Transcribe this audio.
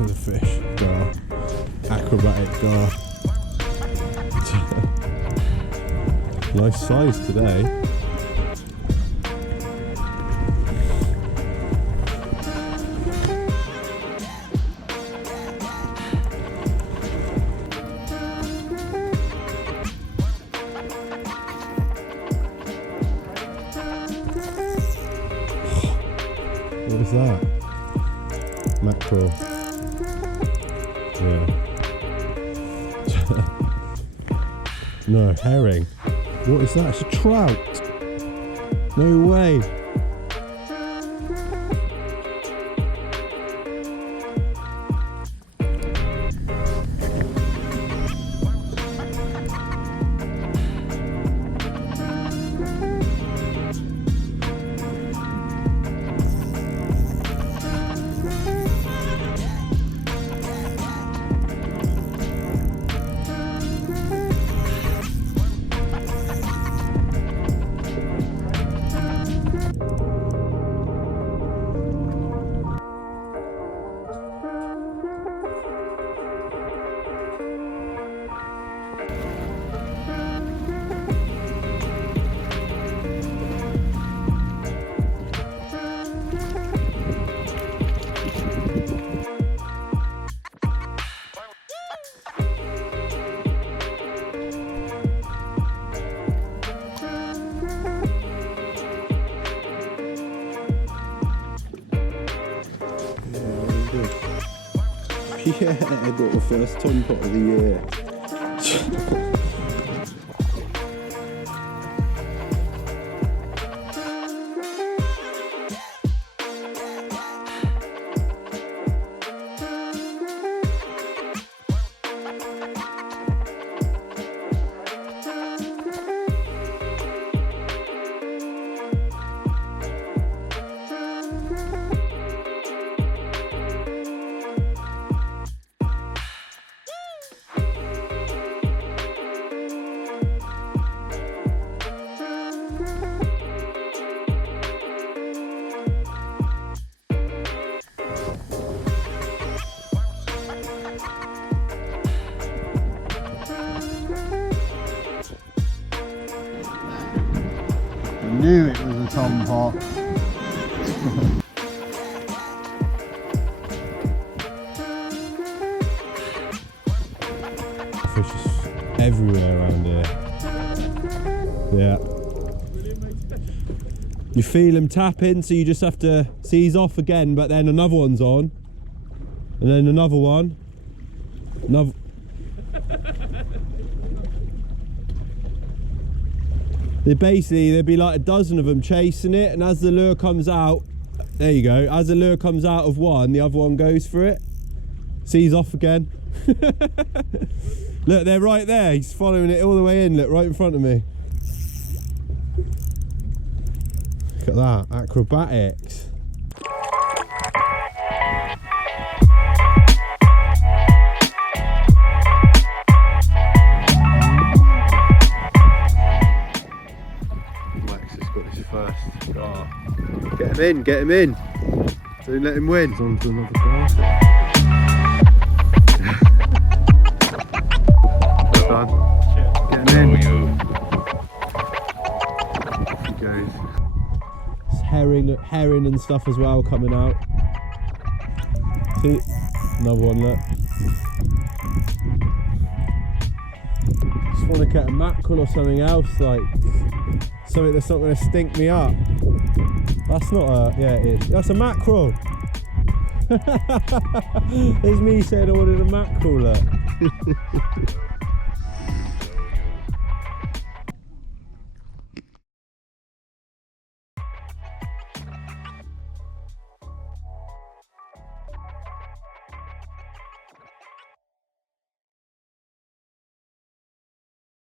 There's a fish. Gar. Acrobatic gar. Nice size today. What is that? Mackerel. Yeah. No, herring. What is that? It's a trout. No way. Yeah, I got the first ton pot of the year. I knew it was a tom pot. Fish is everywhere around here. Yeah. You feel them tapping, so you just have to see he's off again, but then another one's on. And then another one. Another. There'd be like a dozen of them chasing it, and as the lure comes out, there you go, as the lure comes out of one, the other one goes for it. See, he's off again. Look, they're right there, he's following it all the way in, look, right in front of me. Look at that, acrobatics. First gar. Get him in. Don't let him win. He's on to another gar. Done. Get him in. He goes. It's herring and stuff as well coming out. See? Another one, look. Just want to get a mackerel or something else, like something that's not going to stink me up. That's not a, yeah it is. That's a mackerel. It's me saying I wanted a mackerel, look.